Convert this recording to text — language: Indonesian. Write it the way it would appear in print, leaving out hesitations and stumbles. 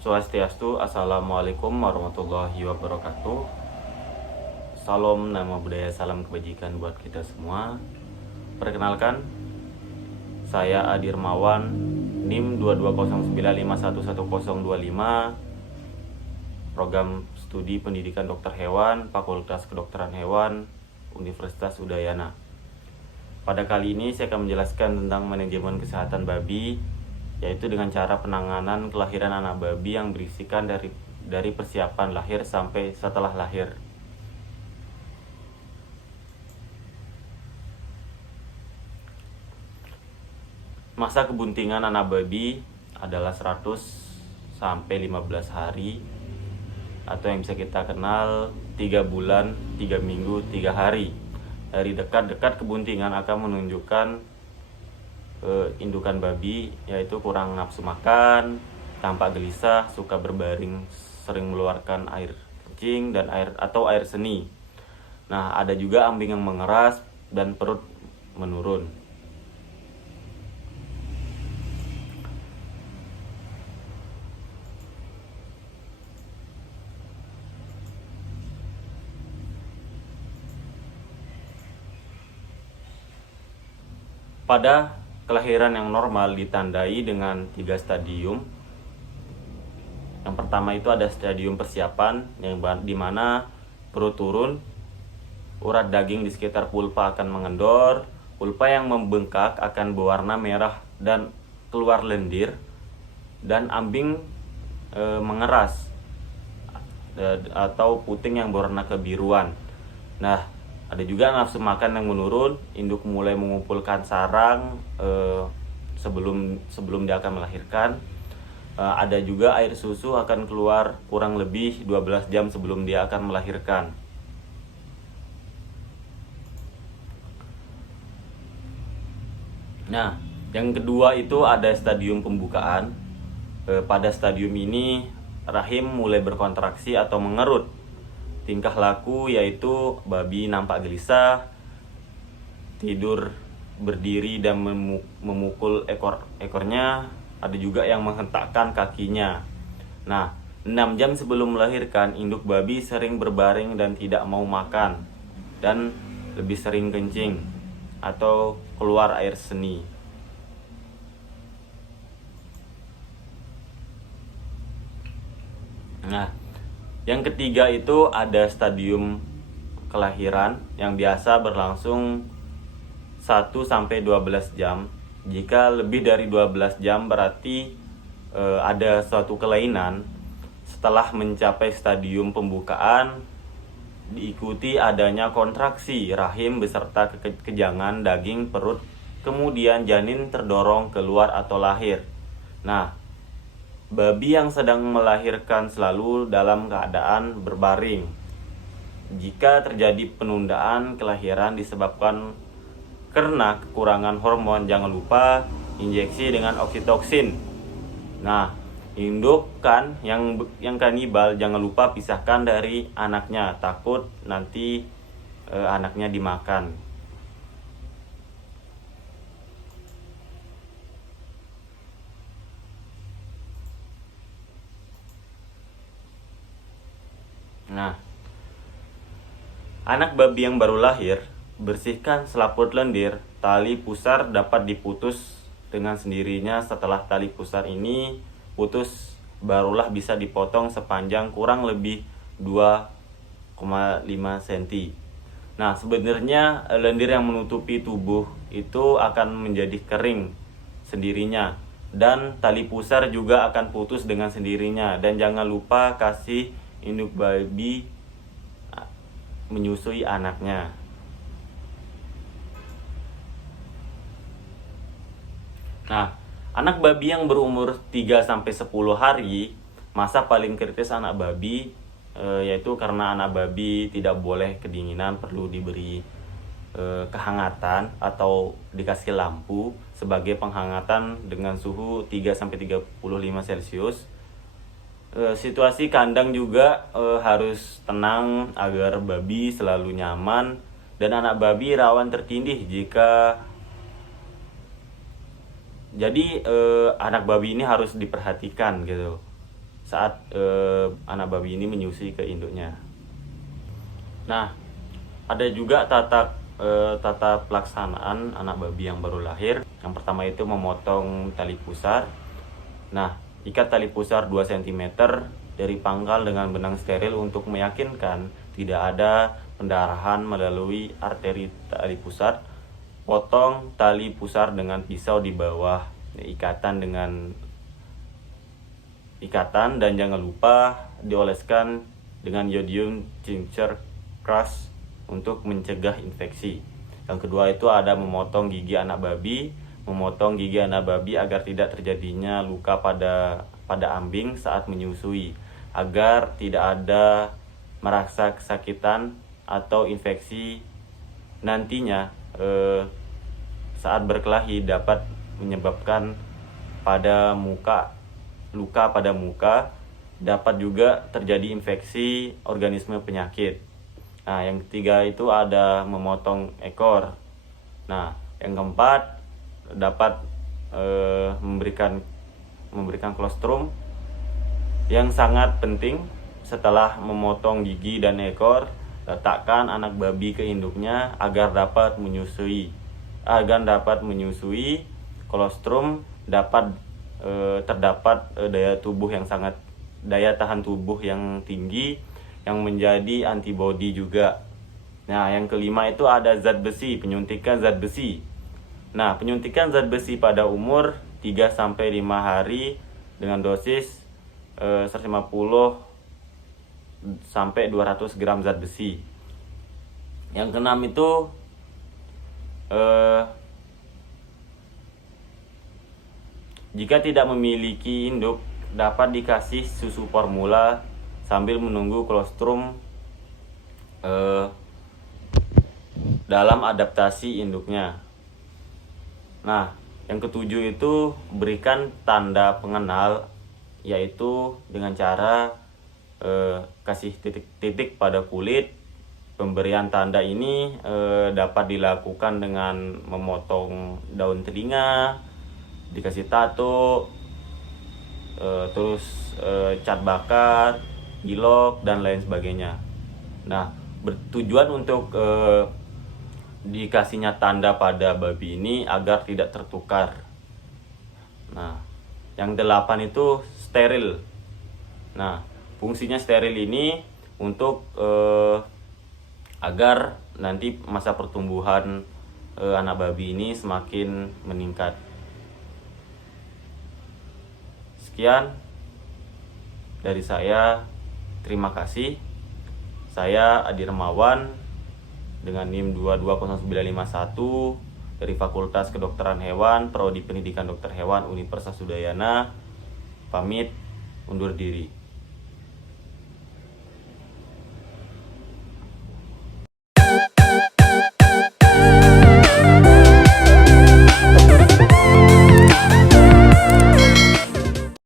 Swastiastu, Assalamualaikum warahmatullahi wabarakatuh. Salam nama budaya, salam kebajikan buat kita semua. Perkenalkan, saya Adi Hermawan, NIM 2209511025, Program Studi Pendidikan Dokter Hewan, Fakultas Kedokteran Hewan, Universitas Udayana. Pada kali ini saya akan menjelaskan tentang manajemen kesehatan babi, yaitu dengan cara penanganan kelahiran anak babi yang berisikan dari persiapan lahir sampai setelah lahir. Masa kebuntingan anak babi adalah 100 sampai 15 hari, atau yang bisa kita kenal 3 bulan, 3 minggu, 3 hari. Dari dekat-dekat kebuntingan akan menunjukkan indukan babi, yaitu kurang nafsu makan, tampak gelisah, suka berbaring, sering mengeluarkan air kencing dan air seni. Nah, ada juga ambing yang mengeras dan perut menurun. Pada kelahiran yang normal ditandai dengan 3 stadium. Yang pertama itu ada stadium persiapan, yang dimana perut turun, urat daging di sekitar pulpa akan mengendor, pulpa yang membengkak akan berwarna merah dan keluar lendir, dan ambing mengeras atau puting yang berwarna kebiruan. Nah, ada juga nafsu makan yang menurun, induk mulai mengumpulkan sarang sebelum dia akan melahirkan. Ada juga air susu akan keluar kurang lebih 12 jam sebelum dia akan melahirkan. Nah, yang kedua itu ada stadium pembukaan. Pada stadium ini rahim mulai berkontraksi atau mengerut. Tingkah laku yaitu babi nampak gelisah, tidur berdiri dan memukul ekornya. Ada juga yang menghentakkan kakinya. Nah, 6 jam sebelum melahirkan, induk babi sering berbaring dan tidak mau makan, dan lebih sering kencing atau keluar air seni. Nah, yang ketiga itu ada stadium kelahiran yang biasa berlangsung 1 sampai 12 jam. Jika lebih dari 12 jam berarti ada suatu kelainan. Setelah mencapai stadium pembukaan, diikuti adanya kontraksi rahim beserta kekejangan daging perut, kemudian janin terdorong keluar atau lahir. Nah, babi yang sedang melahirkan selalu dalam keadaan berbaring. Jika terjadi penundaan kelahiran disebabkan karena kekurangan hormon, jangan lupa injeksi dengan oksitoksin. Nah, indukan yang kanibal jangan lupa pisahkan dari anaknya, takut nanti anaknya dimakan. Nah, anak babi yang baru lahir, bersihkan selaput lendir. Tali pusar dapat diputus dengan sendirinya. Setelah tali pusar ini putus, barulah bisa dipotong sepanjang kurang lebih 2,5 cm. Nah, sebenarnya lendir yang menutupi tubuh itu akan menjadi kering sendirinya, dan tali pusar juga akan putus dengan sendirinya. Dan jangan lupa kasih induk babi menyusui anaknya. Nah, anak babi yang berumur 3 sampai 10 hari, masa paling kritis anak babi, yaitu karena anak babi tidak boleh kedinginan, perlu diberi kehangatan atau dikasih lampu sebagai penghangatan dengan suhu 3 sampai 35 Celcius. Situasi kandang juga harus tenang agar babi selalu nyaman, dan anak babi rawan tertindih jika jadi anak babi ini harus diperhatikan gitu. saat anak babi ini menyusui ke induknya. Nah, ada juga tata pelaksanaan anak babi yang baru lahir. Yang pertama itu memotong tali pusar. Nah, ikat tali pusar 2 cm dari pangkal dengan benang steril untuk meyakinkan tidak ada pendarahan melalui arteri tali pusar. Potong tali pusar dengan pisau di bawah ikatan dan jangan lupa dioleskan dengan iodium tincture crush untuk mencegah infeksi. Yang kedua itu ada memotong gigi anak babi. Memotong gigi anak babi agar tidak terjadinya luka pada ambing saat menyusui, agar tidak ada merasa kesakitan atau infeksi nantinya saat berkelahi dapat menyebabkan luka pada muka, dapat juga terjadi infeksi organisme penyakit. Nah, yang ketiga itu ada memotong ekor. Nah, yang keempat dapat memberikan kolostrum. Yang sangat penting, setelah memotong gigi dan ekor, letakkan anak babi ke induknya agar dapat menyusui. Kolostrum terdapat daya tahan tubuh yang tinggi yang menjadi antibodi juga. Nah, yang kelima itu ada zat besi, penyuntikan zat besi. Nah, penyuntikan zat besi pada umur 3-5 hari dengan dosis 150 sampai 200 gram zat besi. Yang keenam itu jika tidak memiliki induk, dapat dikasih susu formula sambil menunggu kolostrum dalam adaptasi induknya. Nah, yang ketujuh itu berikan tanda pengenal, yaitu dengan cara kasih titik-titik pada kulit. Pemberian tanda ini dapat dilakukan dengan memotong daun telinga, dikasih tato, terus cat bakar, gilok, dan lain sebagainya. Nah, bertujuan untuk dikasihnya tanda pada babi ini agar tidak tertukar. Nah, yang 8 itu steril. Nah, fungsinya steril ini untuk agar nanti masa pertumbuhan anak babi ini semakin meningkat. Sekian dari saya. Terima kasih. Saya Adi Remawan dengan NIM 220951 dari Fakultas Kedokteran Hewan, Prodi Pendidikan Dokter Hewan, Universitas Udayana. Pamit undur diri.